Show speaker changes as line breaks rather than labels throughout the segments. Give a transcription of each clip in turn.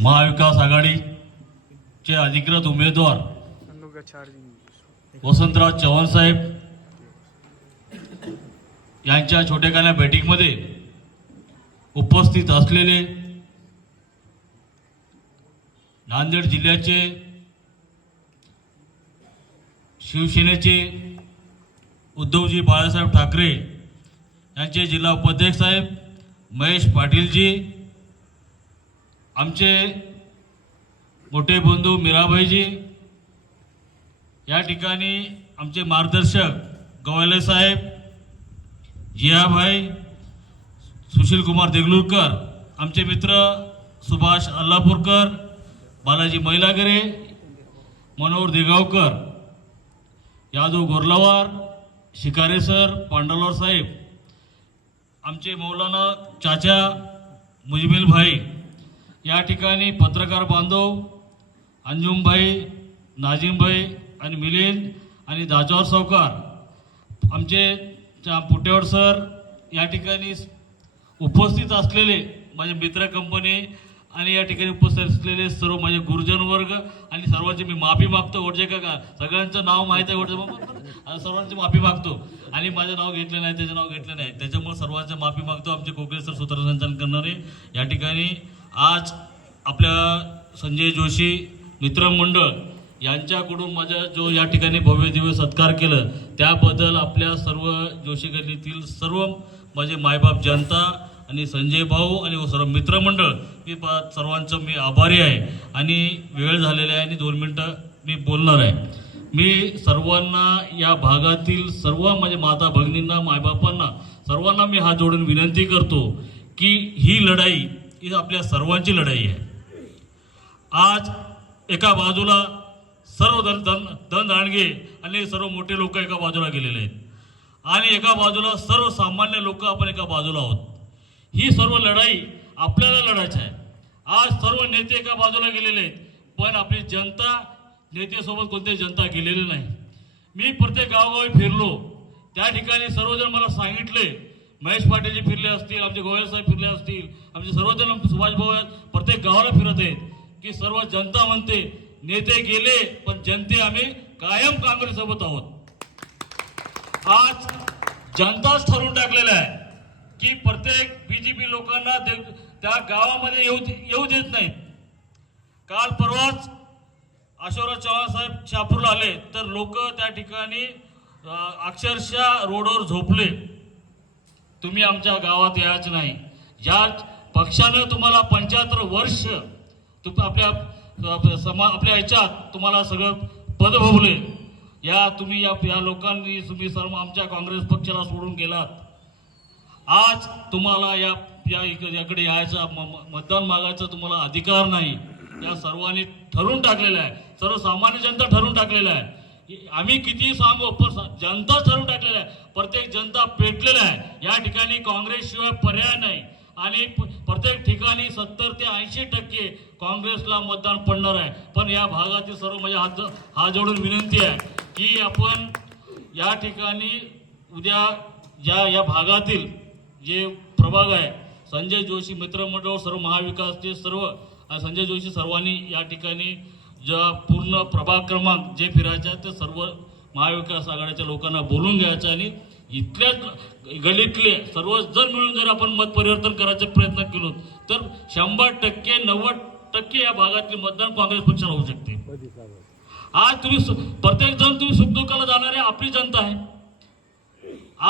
महाविकास आघाडीचे अधिकृत उमेदवार वसंतराव चव्हाण साहेब यांच्या छोटेखान्या बैठकीमध्ये उपस्थित असलेले नांदेड जिल्ह्याचे शिवसेनेचे उद्धवजी बाळासाहेब ठाकरे यांचे जिल्हा उपाध्यक्ष साहेब महेश पाटीलजी आमचे मोठे बंधू मीराबाईजी या ठिकाणी आमचे मार्गदर्शक गवाले साहेब जियाभाई सुशीलकुमार देगलूरकर आमचे मित्र सुभाष अल्लापूरकर बालाजी मैलागरे मनोहर देगावकर यादव गोरलावार शिकारे सर पांडवलार साहेब आमचे मौलाना चाचा मुजमिल भाई या ठिकाणी पत्रकार बांधव अंजुमभाई नाजिमभाई आणि मिलिंद आणि दाजवार सावकार आमचे चा- पुटेवर सर या ठिकाणी उपस्थित असलेले माझे मित्र कंपनी आणि या ठिकाणी उपस्थित असलेले सर्व माझे गुरुजन वर्ग आणि सर्वांची मी माफी मागतो. ओढजे काका सगळ्यांचं नाव माहीत आहे ओढजे आणि सर्वांची माफी मागतो. आणि माझं नाव घेतलं नाही त्याचं नाव घेतलं नाही. त्याच्यामुळे सर्वांचं माफी मागतो. आमचे कोकणे सर सूत्रसंचालन करणारे. या ठिकाणी आज आपल्या संजय जोशी मित्रमंडळ यांच्याकडून माझ्या जो या ठिकाणी भव्य दिव्य सत्कार केलं त्याबद्दल आपल्या सर्व जोशी गल्लीतील सर्व माझे मायबाप जनता आणि संजय भाऊ आणि हो सर्व मित्रमंडळ मी पा सर्वांचं मी आभारी आहे. आणि वेळ झालेला आहे आणि दोन मिनटं मी बोलणार आहे. मी सर्वांना या भागातील सर्व माझ्या माता भगिनींना मायबापांना सर्वांना मी हात जोडून विनंती करतो की ही लढाई ही आपल्या सर्वांची लढाई आहे. आज एका बाजूला सर्व धन धन दांडगे आणि सर्व मोठे लोक एका बाजूला गेलेले आहेत. आणि एका बाजूला सर्वसामान्य लोक आपण एका बाजूला आहोत. ही सर्व लढाई आपल्याला लढायची आहे. आज सर्व नेते एका बाजूला गेलेले आहेत पण आपली जनता नेतेसोबत कोणते जनता गेलेली नाही. मी प्रत्येक गावगावी फिरलो. त्या ठिकाणी सर्वजण मला सांगितले महेश पाटीलजी फिरले असतील आमचे गोयल साहेब फिरले असतील आमचे सर्वजण सुभाष भाऊ आहेत प्रत्येक गावाला फिरत आहेत की सर्व जनता म्हणते नेते गेले पण जनते आम्ही कायम काँग्रेससोबत आहोत. आज जनताच ठरवून टाकलेलं आहे की प्रत्येक बीजेपी लोकांना त्या गावामध्ये येऊ येऊ देत नाहीत. काल परवाच अशोकराव चव्हाण साहेब शहापूरला आले तर लोक त्या ठिकाणी अक्षरशः रोडवर झोपले. तुम्ही आमच्या गावात यायचं नाही. ज्या पक्षानं तुम्हाला पंच्याहत्तर वर्ष तुम आपल्या समा आपल्या ह्याच्यात तुम्हाला सगळं पद भोगले. या तुम्ही या या लोकांनी तुम्ही सर्व आमच्या काँग्रेस पक्षाला सोडून गेलात. आज तुम्हाला या या याकडे यायचा म- मतदान मागायचा तुम्हाला अधिकार नाही. या सर्वांनी ठरवून टाकलेलं आहे. सर्वसामान्य जनता ठरवून टाकलेलं आहे. आम्ही किती सांगू? पण स- जनता ठरवून टाकलेलं आहे. प्रत्येक जनता पेटलेला आहे. या ठिकाणी काँग्रेसशिवाय पर्याय नाही. आणि प्रत्येक ठिकाणी सत्तर ते ऐंशी टक्के काँग्रेसला मतदान पडणार आहे. पण या भागातील सर्व म्हणजे हात हात जोडून विनंती आहे की आपण या ठिकाणी उद्या या या भागातील जे प्रभाग आहे संजय जोशी मित्रमंडळ सर्व महाविकासचे सर्व आणि संजय जोशी सर्वांनी या ठिकाणी ज्या पूर्ण प्रभाग क्रमांक जे फिरायचे ते सर्व महाविकास आघाडीच्या लोकांना बोलून घ्यायचं आणि इथल्याच गलीतले सर्वजण मिळून जर आपण मत परिवर्तन करायचा प्रयत्न केलो तर शंभर टक्के नव्वद टक्के या भागातील मतदान काँग्रेस पक्षाला होऊ शकते. आज तुम्ही प्रत्येक जण तुम्ही सुखदुःखाला जाणारे आपली जनता आहे.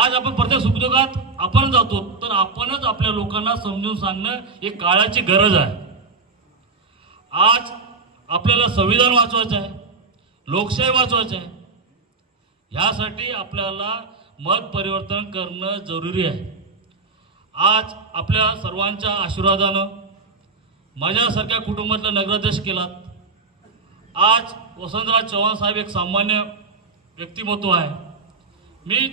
आज आपण प्रत्येक सुखदुःखात आपण जातो तर आपणच आपल्या लोकांना समजून सांगणं ही काळाची गरज आहे. आज आपल्याला संविधान वाचवायचं आहे लोकशाही वाचवायचं आहे ह्यासाठी आपल्याला मत परिवर्तन करणं जरुरी आहे. आज आपल्या सर्वांच्या आशीर्वादानं माझ्यासारख्या कुटुंबातला नगराध्यक्ष केलात. आज वसंतराव चव्हाण साहेब एक सामान्य व्यक्तिमत्व आहे. मी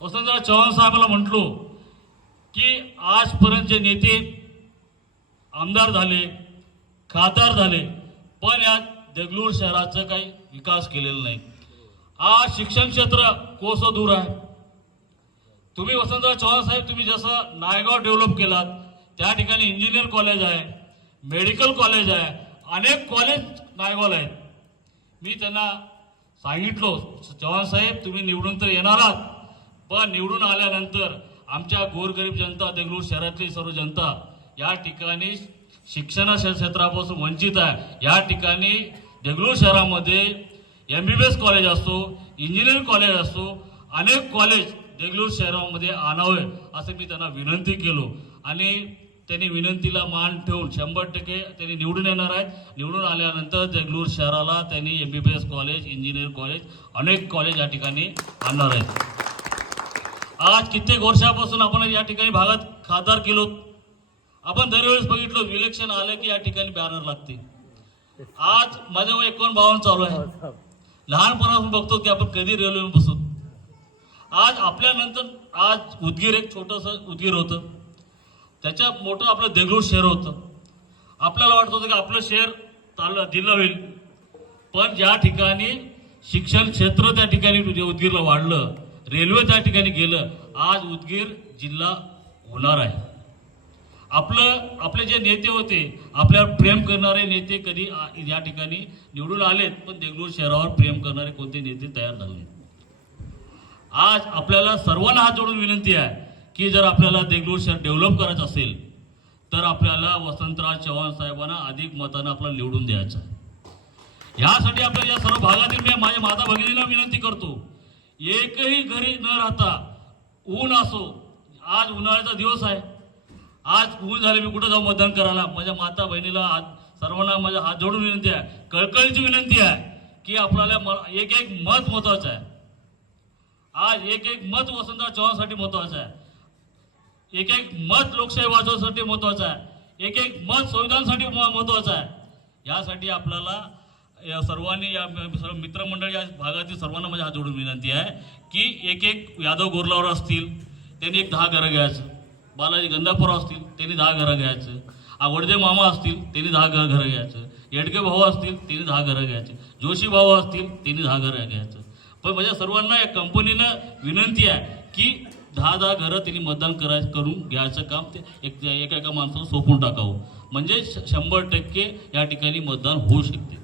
वसंतराव चव्हाण साहेबाला म्हटलो की आजपर्यंत जे नेते आमदार झाले खासदार झाले पण यात देगलूर शहराचं काही विकास केलेला नाही. आज शिक्षण क्षेत्र कोस दूर आहे? तुम्ही वसंतराव चव्हाण साहेब तुम्ही जसं नायगाव डेव्हलप केलात त्या ठिकाणी इंजिनियर कॉलेज आहे मेडिकल कॉलेज आहे अनेक कॉलेज नायगावला आहेत. मी त्यांना सांगितलो चव्हाण साहेब तुम्ही निवडून तर येणार आहात पण निवडून आल्यानंतर आमच्या गोरगरीब जनता देगलूर शहरातली सर्व जनता या ठिकाणी शिक्षणा क्षेत्रापासून वंचित आहे. या ठिकाणी देगलूर शहरामध्ये M B B S college असो इंजिनिअरिंग कॉलेज असो अनेक कॉलेज देगलूर शहरामध्ये आणावे असं मी त्यांना विनंती केलो. आणि त्यांनी विनंतीला मान ठेवून शंभर टक्के त्यांनी निवडून येणार आहेत. निवडून आल्यानंतर देगलूर शहराला त्यांनी M B B S college engineering college अनेक कॉलेज या ठिकाणी आणणार आहेत. आज कित्येक वर्षापासून आपण या ठिकाणी भागात खासदार केलो आपण दरवेळेस बघितलो इलेक्शन आलं की या ठिकाणी बॅनर लागते आज माझ्या वय एकोण बावन्न चालू आहे. लहानपणापासून बघतो की आपण कधी रेल्वे बसू? आज आपल्यानंतर आज उदगीर एक छोटस उदगीर होतं. त्याच्या मोठं आपलं देगलूर शहर होतं. आपल्याला वाटत होतं की आपलं शहर ताल जिल्हा होईल. पण ज्या ठिकाणी शिक्षण क्षेत्र त्या ठिकाणी जे उदगीरला वाढलं रेल्वे त्या ठिकाणी गेलं आज उदगीर जिल्हा होणार आहे. आपलं आपले जे नेते होते आपल्यावर प्रेम करणारे नेते कधी या ठिकाणी निवडून आलेत पण देगलूर शहरावर प्रेम करणारे कोणते नेते तयार झाले आज आपल्याला सर्वांना हात जोडून विनंती आहे की जर आपल्याला देगलूर शहर डेव्हलप करायचं असेल तर आपल्याला वसंतराव चव्हाण साहेबांना अधिक मतानं आपल्याला निवडून द्यायचं आहे. ह्यासाठी आपल्या या सर्व भागातील मी माझ्या माता भगिनीला विनंती करतो एकही घरी न राहता ऊन असो आज उन्हाळ्याचा दिवस आहे. आज ऊन झाले मी कुठं जाऊ मतदान करायला? माझ्या माता बहिणीला हात सर्वांना माझ्या हात जोडून विनंती आहे. कळकळीची विनंती आहे की आपल्याला म- एक एक मत महत्वाचं आहे. आज एक एक मत वसंतराव चव्हाणसाठी महत्वाचं आहे. एक एक मत लोकशाही वाचवण्यासाठी महत्वाचं आहे. एक एक मत संविधानासाठी म- महत्वाचं आहे. यासाठी आपल्याला या सर्वांनी या सर्व मित्रमंडळ या भागातील सर्वांना माझ्या हात जोडून विनंती आहे की एक एक यादव गोरलावर असतील त्यांनी एक दहा घरं घ्यायचं. बालाजी गंधापूर असतील त्यांनी दहा घरं घ्यायचं. आवडदे मामा असतील त्यांनी दहा घर घरं घ्यायचं. येडके भाऊ असतील त्यांनी दहा घरं घ्यायचे. जोशी भाऊ असतील त्यांनी दहा घरं घ्यायचं. पण माझ्या सर्वांना या कंपनीनं विनंती आहे की दहा दहा घरं त्यांनी मतदान कराय करून घ्यायचं काम ते एक एका एका माणसाला सोपून टाकावं. म्हणजे श- शंभर टक्के या ठिकाणी मतदान होऊ शकते.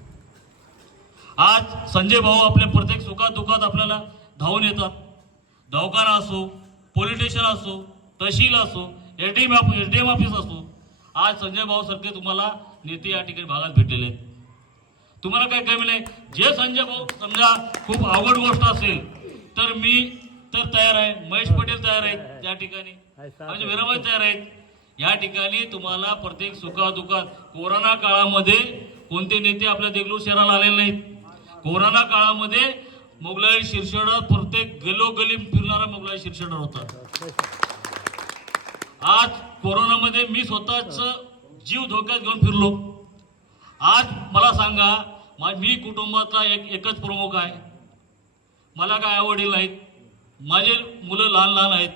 आज संजय भाऊ आपल्या प्रत्येक सुखात दुखात आपल्याला धावून येतात. दवाखाना असो पोलीस स्टेशन असो तहसील असो S D M S D M office असो आज संजय भाऊ सारखे तुम्हाला नेते या ठिकाणी भागात भेटलेले आहेत. तुम्हाला काही कमी नाही. जे संजय भाऊ समजा खूप आवड गोष्ट असेल तर मी तर तयार आहे. महेश पटेल तयार आहेत त्या ठिकाणी. म्हणजे विराबाई तयार आहेत. या ठिकाणी तुम्हाला प्रत्येक सुखादुखात कोरोना काळामध्ये कोणते नेते आपल्या देगलूर शहराला आलेले नाहीत. कोरोना काळामध्ये मोगलाई शिरशोडा प्रत्येक गलोगली फिरणारा मोगलाई शिरशोडा होता. आज कोरोनामध्ये मी स्वतःच जीव धोक्यात घेऊन फिरलो. आज मला सांगा मा- मी कुटुंबातला एक एकच प्रमुख आहे. मला काय आवडील नाहीत. माझे मुलं लहान लहान आहेत.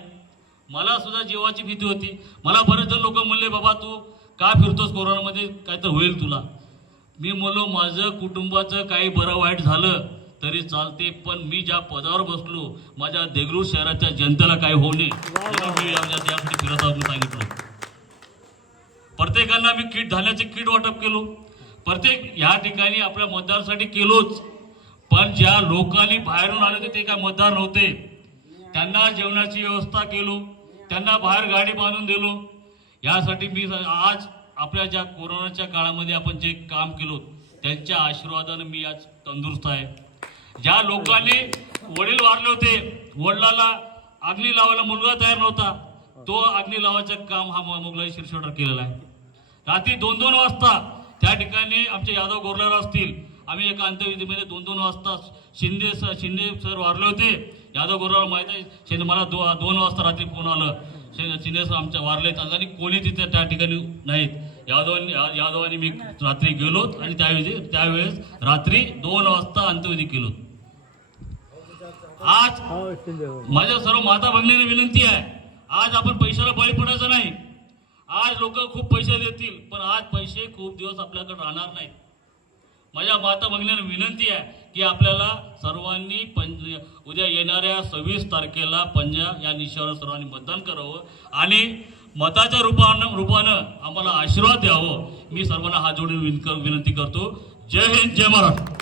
मला सुद्धा जीवाची भीती होती. मला बरेच जण लोक म्हणले बाबा तू का फिरतोस कोरोनामध्ये? काय तर होईल तुला. मी म्हणलो माझं कुटुंबाचं काही बरं वाईट झालं तरी चालते पण मी ज्या पदावर बसलो माझ्या देगलूर शहराच्या जनतेला काय होऊ नये. म्हणून मी या- या- यासाठी फिरत आहोत सांगितलं. प्रत्येकांना मी किट धान्याचे किट वाटप केलो. प्रत्येक या ठिकाणी आपल्या मतदारासाठी केलोच. पण ज्या लोकांनी बाहेरून आले होते ते काय मतदार नव्हते. त्यांना जेवणाची व्यवस्था केलो. त्यांना बाहेर गाडी बांधून दिलो. यासाठी मी आज आपल्या ज्या कोरोनाच्या काळामध्ये आपण जे काम केलो त्यांच्या आशीर्वादानं मी आज तंदुरुस्त आहे. ज्या लोकांनी वडील वारले होते वडिलाला अग्नी लावायला मुलगा तयार नव्हता तो अग्नी लावायचं काम हा मुघलाई शिरशोडर केलेला आहे. रात्री दोन दोन वाजता त्या ठिकाणी आमचे यादव गोरलार असतील आम्ही एका अंत्यविधीमध्ये दोन दोन वाजता शिंदे सर शिंदे सर वारले होते. यादव गोरलार माहीत आहे शिंदे मला दो दोन वाजता रात्री फोन आलं. शिंदे सर आमच्या वारले आणि कोणी तिथे त्या ठिकाणी नाहीत. यादवांनी यादवांनी मी रात्री गेलो आणि त्यावेळी त्यावेळेस रात्री दोन वाजता अंत्यविधी केलो. आज माझ्या सर्व माता भगिनीने विनंती आहे. आज आपण पैशाला बळी पडायचं नाही. आज लोक खूप पैसे देतील पण आज पैसे खूप दिवस आपल्याकडे राहणार नाहीत. माझ्या माता भगिनीने विनंती आहे की आपल्याला सर्वांनी पंज उद्या येणाऱ्या सव्वीस तारखेला पंजा या निश्चयावर सर्वांनी मतदान करावं आणि मताच्या रूपानं रूपानं आम्हाला आशीर्वाद द्यावं. मी सर्वांना हात जोडून विन- विनंती करतो. जय हिंद जय महाराष्ट्र.